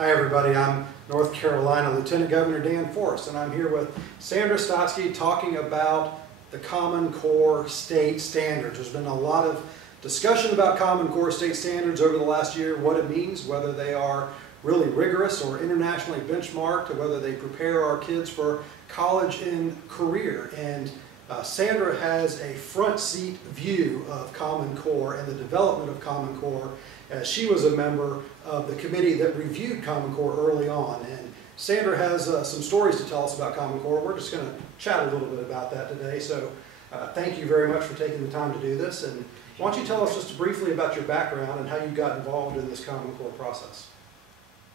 Hi everybody, I'm North Carolina Lieutenant Governor Dan Forrest, and I'm here with Sandra Stotsky talking about the Common Core state standards. There's been a lot of discussion about Common Core state standards over the last year, what it means, whether they are really rigorous or internationally benchmarked, or whether they prepare our kids for college and career. And Sandra has a front seat view of Common Core and the development of Common Core, as she was a member of the committee that reviewed Common Core early on. And Sandra has some stories to tell us about Common Core. We're just going to chat a little bit about that today. So thank you very much for taking the time to do this. And why don't you tell us just briefly about your background and how you got involved in this Common Core process?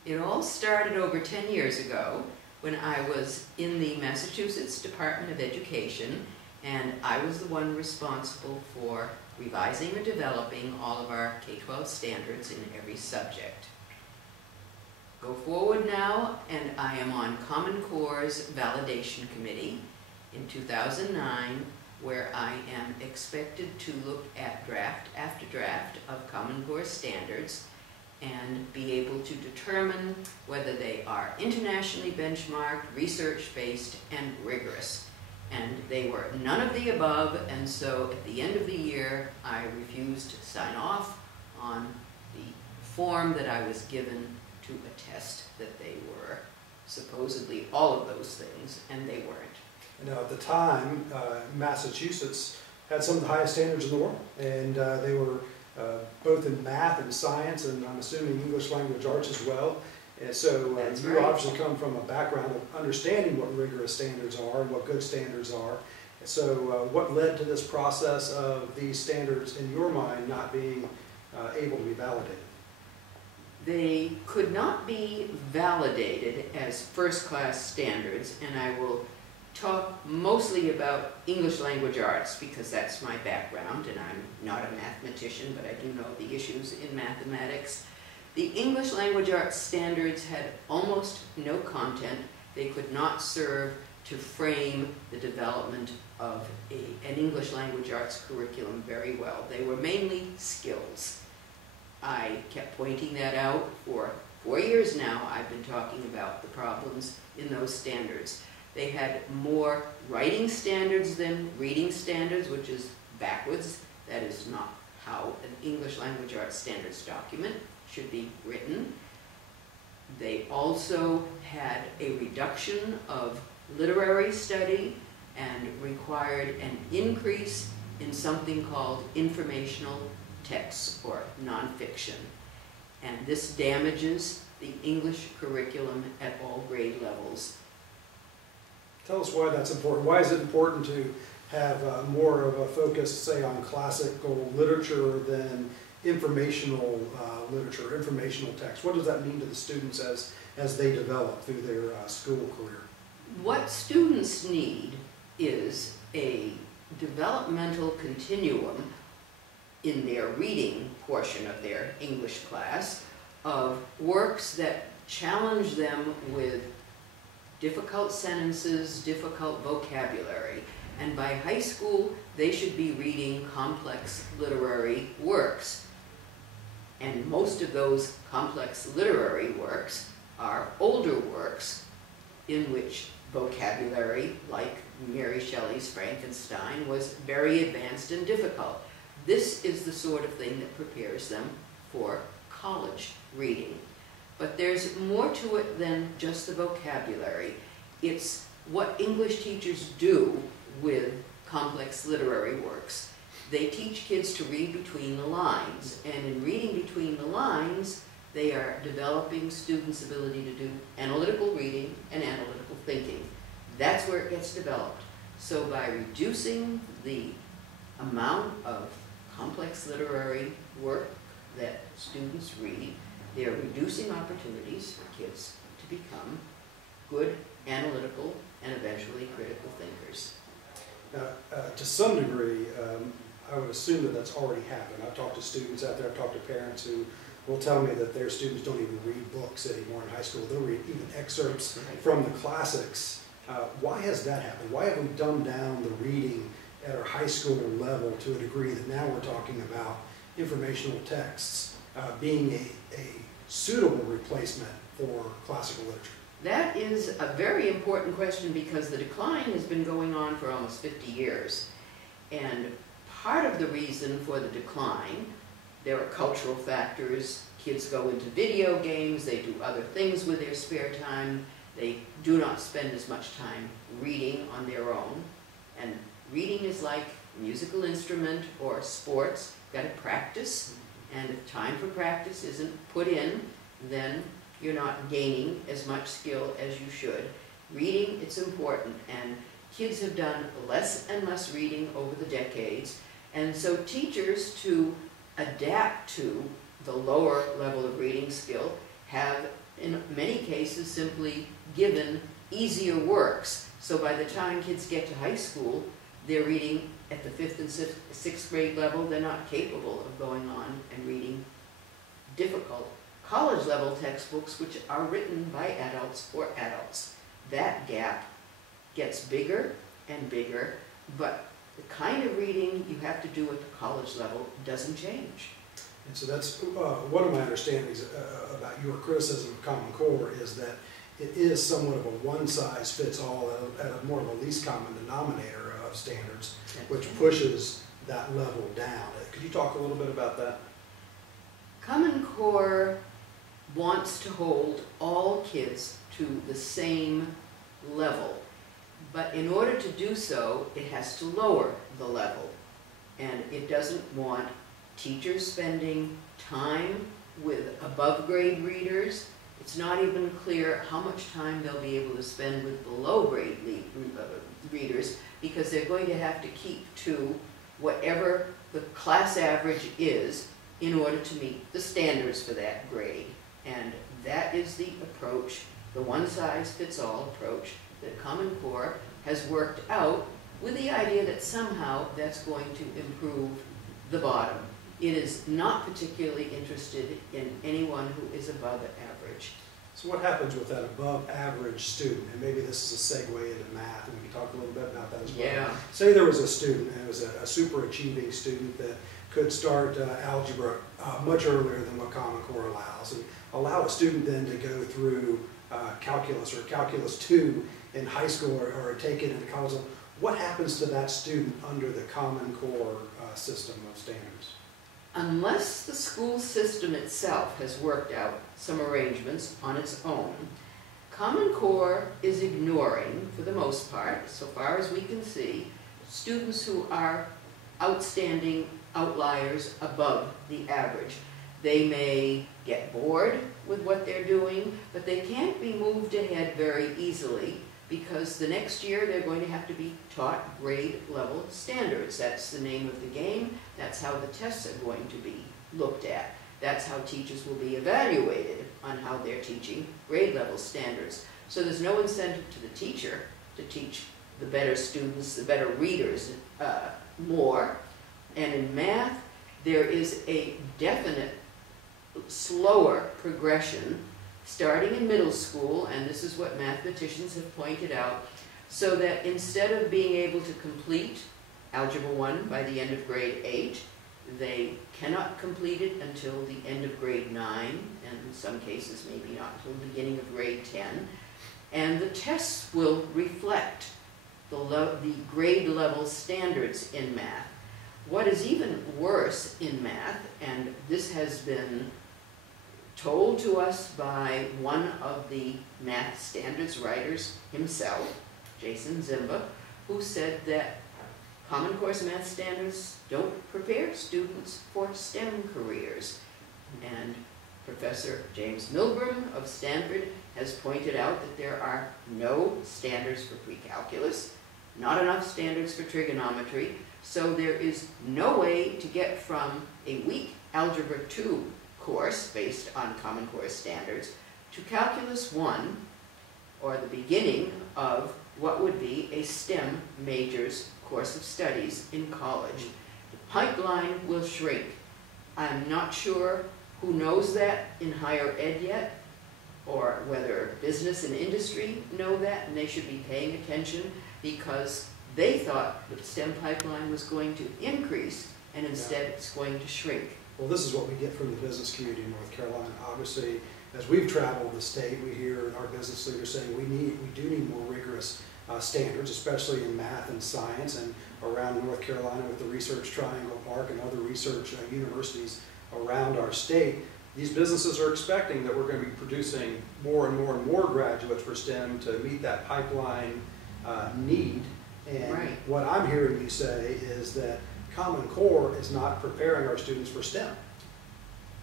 It all started over 10 years ago when I was in the Massachusetts Department of Education, and I was the one responsible for revising or developing all of our K-12 standards in every subject. Go forward now, and I am on Common Core's Validation Committee in 2009, where I am expected to look at draft after draft of Common Core standards and be able to determine whether they are internationally benchmarked, research-based, and rigorous. And they were none of the above, and so at the end of the year, I refused to sign off on the form that I was given to attest that they were supposedly all of those things, and they weren't. Now, at the time, Massachusetts had some of the highest standards in the world, and they were both in math and science, and I'm assuming English language arts as well. And so you obviously come from a background of understanding what rigorous standards are and what good standards are. So what led to this process of these standards, in your mind, not being able to be validated? They could not be validated as first-class standards, and I will talk mostly about English language arts because that's my background, and I'm not a mathematician, but I do know the issues in mathematics. The English language arts standards had almost no content. They could not serve to frame the development of an English language arts curriculum very well. They were mainly skills. I kept pointing that out for 4 years now. I've been talking about the problems in those standards. They had more writing standards than reading standards, which is backwards. That is not how an English language arts standards document should be written. They also had a reduction of literary study and required an increase in something called informational texts or nonfiction. And this damages the English curriculum at all grade levels. Tell us why that's important. Why is it important to have more of a focus, say, on classical literature than informational literature, informational text? What does that mean to the students as they develop through their school career? What students need is a developmental continuum in their reading portion of their English class of works that challenge them with difficult sentences, difficult vocabulary. And by high school, they should be reading complex literary works. And most of those complex literary works are older works in which vocabulary, like Mary Shelley's Frankenstein, was very advanced and difficult. This is the sort of thing that prepares them for college reading. But there's more to it than just the vocabulary. It's what English teachers do with complex literary works. They teach kids to read between the lines, and in reading between the lines, they are developing students' ability to do analytical reading and analytical thinking. That's where it gets developed. So by reducing the amount of complex literary work that students read, they are reducing opportunities for kids to become good analytical and eventually critical thinkers. To some degree, I would assume that that's already happened. I've talked to students out there, I've talked to parents who will tell me that their students don't even read books anymore in high school. They'll read even excerpts from the classics. Why has that happened? Why have we dumbed down the reading at our high school level to a degree that now we're talking about informational texts being a suitable replacement for classical literature? That is a very important question because the decline has been going on for almost 50 years. And part of the reason for the decline, there are cultural factors. Kids go into video games, they do other things with their spare time, they do not spend as much time reading on their own. And reading is like a musical instrument or sports. You've got to practice, and if time for practice isn't put in, then you're not gaining as much skill as you should. Reading, it's important, and kids have done less and less reading over the decades, and so teachers, to adapt to the lower level of reading skill, have in many cases simply given easier works. So by the time kids get to high school, they're reading at the 5th and 6th grade level. They're not capable of going on and reading difficult college level textbooks which are written by adults for adults. That gap gets bigger and bigger, but the kind of reading you have to do at the college level doesn't change. And so that's one of my understandings about your criticism of Common Core is that it is somewhat of a one-size-fits-all at a more of a least common denominator of standards, which pushes that level down. Could you talk a little bit about that? Common Core wants to hold all kids to the same level, but in order to do so, it has to lower the level, and it doesn't want teachers spending time with above grade readers. It's not even clear how much time they'll be able to spend with below grade readers, because they're going to have to keep to whatever the class average is in order to meet the standards for that grade. And that is the approach, the one-size-fits-all approach that Common Core has worked out, with the idea that somehow that's going to improve the bottom. It is not particularly interested in anyone who is above average. So what happens with that above average student? And maybe this is a segue into math, and we can talk a little bit about that as well. Yeah. Say there was a student, and it was a super achieving student that could start algebra much earlier than what Common Core allows, and allow a student then to go through calculus or calculus 2 in high school, or take it into college. What happens to that student under the Common Core system of standards? Unless the school system itself has worked out some arrangements on its own, Common Core is ignoring, for the most part, so far as we can see, students who are outstanding outliers above the average. They may get bored with what they're doing, but they can't be moved ahead very easily, because the next year they're going to have to be taught grade level standards. That's the name of the game. That's how the tests are going to be looked at. That's how teachers will be evaluated on how they're teaching grade level standards. So there's no incentive to the teacher to teach the better students, the better readers more. And in math, there is a definite slower progression starting in middle school, and this is what mathematicians have pointed out, so that instead of being able to complete Algebra 1 by the end of grade 8, they cannot complete it until the end of grade 9, and in some cases maybe not until the beginning of grade 10. And the tests will reflect the grade level standards in math. What is even worse in math, and this has been told to us by one of the math standards writers himself, Jason Zimba, who said that Common Core math standards don't prepare students for STEM careers. And Professor James Milgram of Stanford has pointed out that there are no standards for pre-calculus, not enough standards for trigonometry, so there is no way to get from a weak Algebra 2 course based on Common Core standards to Calculus 1, or the beginning of what would be a STEM majors course of studies in college. The pipeline will shrink. I'm not sure who knows that in higher ed yet, or whether business and industry know that, and they should be paying attention, because they thought the STEM pipeline was going to increase, and instead it's going to shrink. Well, this is what we get from the business community in North Carolina. Obviously, as we've traveled the state, we hear our business leaders saying we do need more rigorous standards, especially in math and science, and around North Carolina with the Research Triangle Park and other research universities around our state. These businesses are expecting that we're going to be producing more and more and more graduates for STEM to meet that pipeline need. And Right. what I'm hearing you say is that Common Core is not preparing our students for STEM.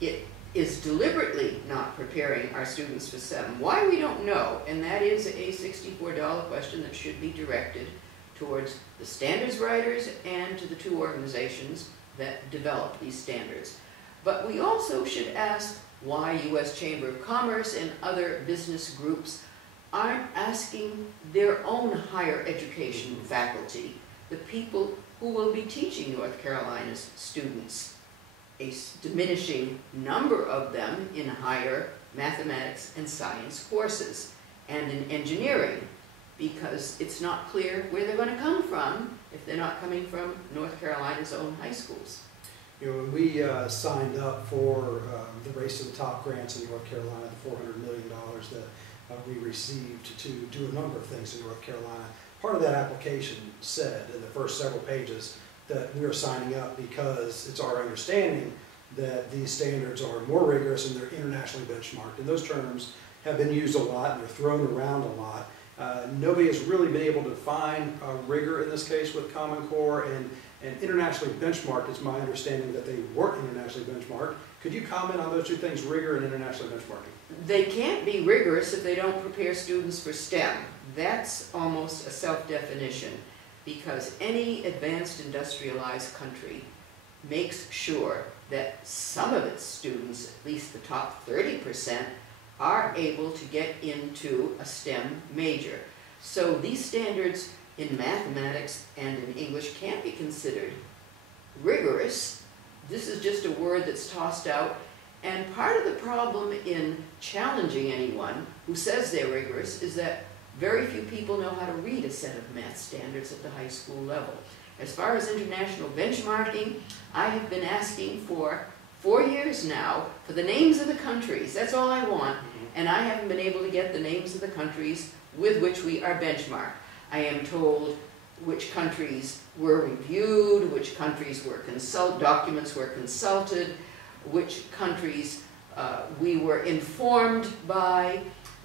It is deliberately not preparing our students for STEM. Why, we don't know, and that is a $64 question that should be directed towards the standards writers and to the two organizations that develop these standards. But we also should ask why U.S. Chamber of Commerce and other business groups aren't asking their own higher education faculty, the people who will be teaching North Carolina's students, a diminishing number of them in higher mathematics and science courses and in engineering, because it's not clear where they're going to come from if they're not coming from North Carolina's own high schools. You know, when we signed up for the Race to the Top grants in North Carolina, the $400 million that we received to do a number of things in North Carolina, part of that application said in the first several pages that we are signing up because it's our understanding that these standards are more rigorous and they're internationally benchmarked. And those terms have been used a lot and they're thrown around a lot. Nobody has really been able to define rigor in this case with Common Core, and internationally benchmarked is my understanding that they weren't internationally benchmarked. Could you comment on those two things, rigor and internationally benchmarking? They can't be rigorous if they don't prepare students for STEM. That's almost a self-definition, because any advanced industrialized country makes sure that some of its students, at least the top 30%, are able to get into a STEM major. So these standards in mathematics and in English can't be considered rigorous. This is just a word that's tossed out. And part of the problem in challenging anyone who says they're rigorous is that very few people know how to read a set of math standards at the high school level. As far as international benchmarking, I have been asking for 4 years now for the names of the countries. That's all I want. And I haven't been able to get the names of the countries with which we are benchmarked. I am told which countries were reviewed, which countries were documents were consulted, which countries we were informed by,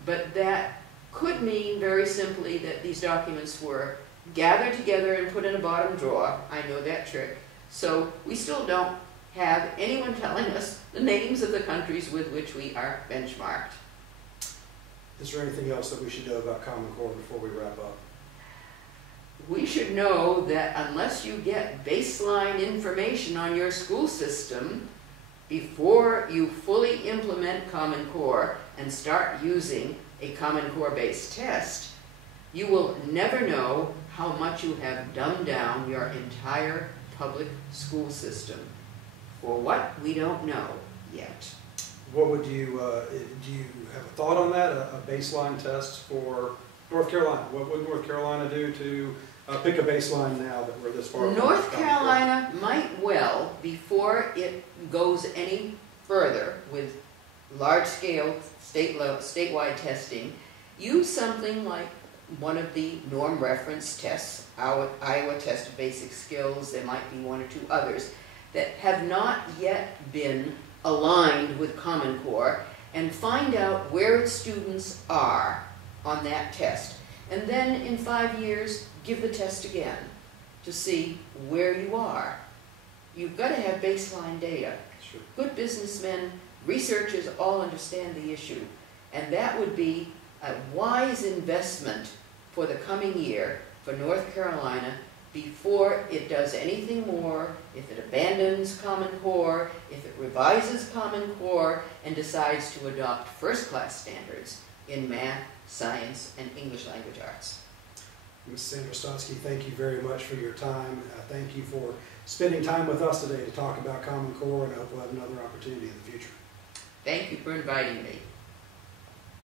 but that could mean very simply that these documents were gathered together and put in a bottom drawer. I know that trick. So we still don't have anyone telling us the names of the countries with which we are benchmarked. Is there anything else that we should know about Common Core before we wrap up? We should know that unless you get baseline information on your school system before you fully implement Common Core and start using a Common Core based test, you will never know how much you have dumbed down your entire public school system. For what? We don't know yet. What would you, do you have a thought on that, a baseline test for North Carolina? What would North Carolina do to pick a baseline now that we're this far? North Carolina might well, before it goes any further with large-scale statewide testing, use something like one of the norm reference tests, our Iowa Test of Basic Skills. There might be one or two others that have not yet been aligned with Common Core, and find out where its students are on that test. And then in 5 years, give the test again to see where you are. You've got to have baseline data. Sure. Good businessmen, researchers all understand the issue, and that would be a wise investment for the coming year for North Carolina before it does anything more, if it abandons Common Core, if it revises Common Core, and decides to adopt first-class standards in math, science, and English language arts. Ms. Sandra Stotsky, thank you very much for your time. Thank you for spending time with us today to talk about Common Core, and I hope we'll have another opportunity in the future. Thank you for inviting me.